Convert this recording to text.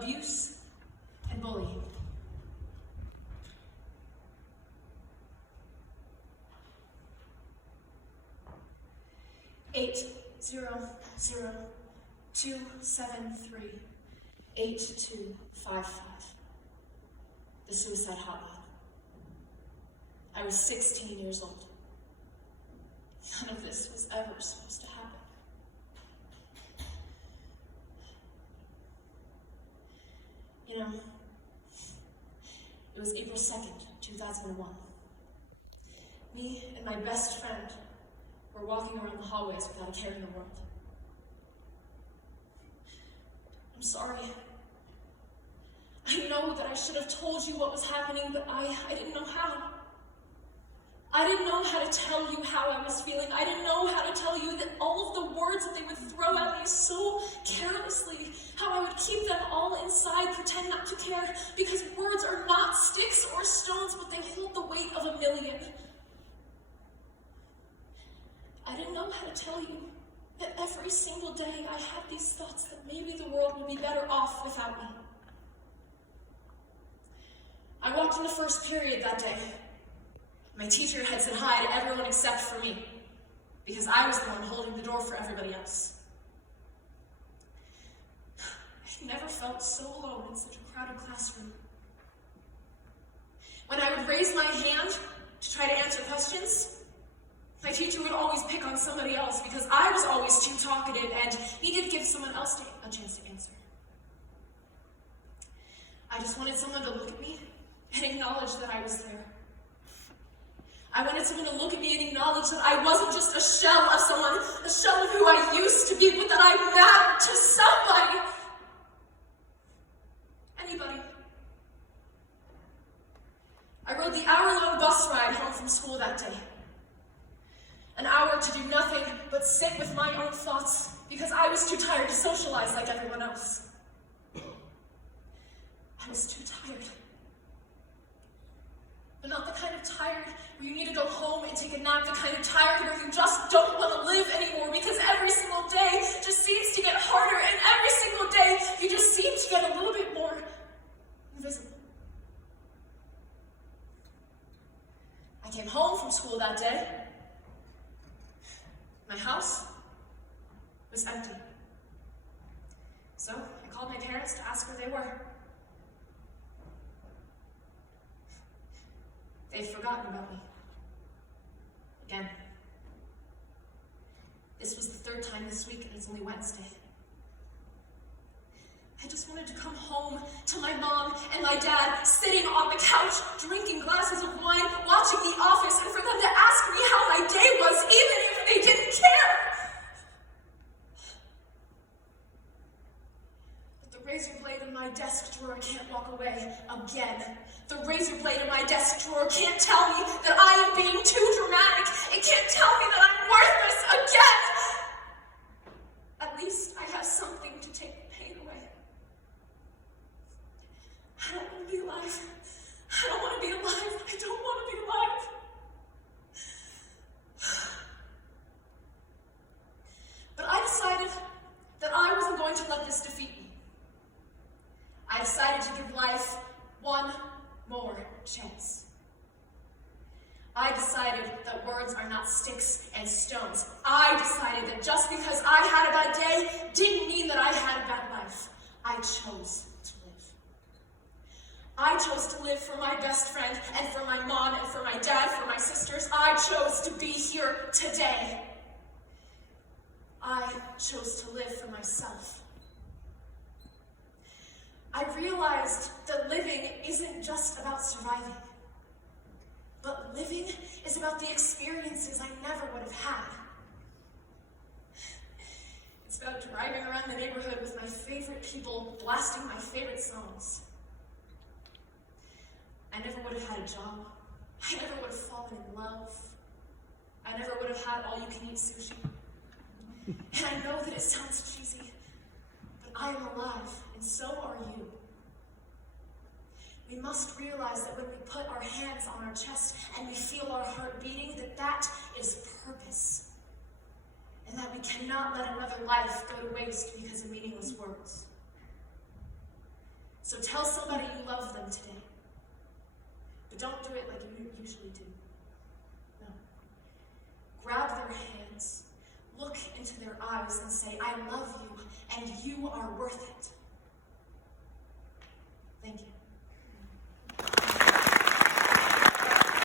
abuse, and bullying. Eight 00273-8255. The suicide hotline. I was 16 years old. None of this was ever supposed to happen. You know, it was April 2nd, 2001. Me and my best friend were walking around the hallways without a care in the world. I'm sorry. I know that I should have told you what was happening, but I didn't know how. I didn't know how to tell you how I was feeling. I didn't know how to tell you that all of the words that they would throw at me so carelessly, how I would keep them all inside, pretend not to care, because words are not sticks or stones, but they hold the weight of 1,000,000. I didn't know how to tell you that every single day I had these thoughts that maybe the world would be better off without me. I walked into first period that day. My teacher had said hi to everyone except for me, because I was the one holding the door for everybody else. I never felt so alone in such a crowded classroom. When I would raise my hand to try to answer questions, my teacher would always pick on somebody else because I was always too talkative and needed to give someone else a chance to answer. I just wanted someone to look at me and acknowledge that I was there. I wanted someone to look at me and acknowledge that I wasn't just a shell of someone, a shell of who I used to be, but that I mattered to somebody. Anybody. I rode the hour-long bus ride home from school that day. An hour to do nothing but sit with my own thoughts because I was too tired to socialize like everyone else. I was too tired. But not the kind of tired where you need to go home and take a nap, the kind of tired where you just don't want to live anymore because every single day just seems to get harder and every single day you just seem to get a little bit more invisible. I came home from school that day. My house was empty. So I called my parents to ask where they were. They'd forgotten about me. Again. This was the third time this week, and it's only Wednesday. I just wanted to come home to my mom and my dad sitting on the couch, drinking glasses of wine, watching The Office, and for them to ask me how my day was, even if they didn't care. But the razor blade in my desk drawer can't walk away again. The razor blade in my desk drawer can't tell me that I am being too dramatic. It can't tell me that I'm worthless again. At least I have something to take the pain away. I don't want to be alive. I don't want to be alive. I don't want to be alive. But I decided that I wasn't going to let this defeat me. I decided to give life one more chance. I decided that words are not sticks and stones. I decided that just because I had a bad day didn't mean that I had a bad life. I chose to live. I chose to live for my best friend and for my mom and for my dad, for my sisters. I chose to be here today. I chose to live for myself. I realized that living isn't just about surviving, but living is about the experiences I never would have had. It's about driving around the neighborhood with my favorite people, blasting my favorite songs. I never would have had a job. I never would have fallen in love. I never would have had all-you-can-eat sushi. And I know that it sounds cheesy, but I am alive, and so are you. We must realize that when we put our hands on our chest and we feel our heart beating, that is purpose. And that we cannot let another life go to waste because of meaningless words. So tell somebody you love them today. But don't do it like you usually do. No. Grab their hands, look into their eyes, and say, I love you, and you are worth it. Thank you.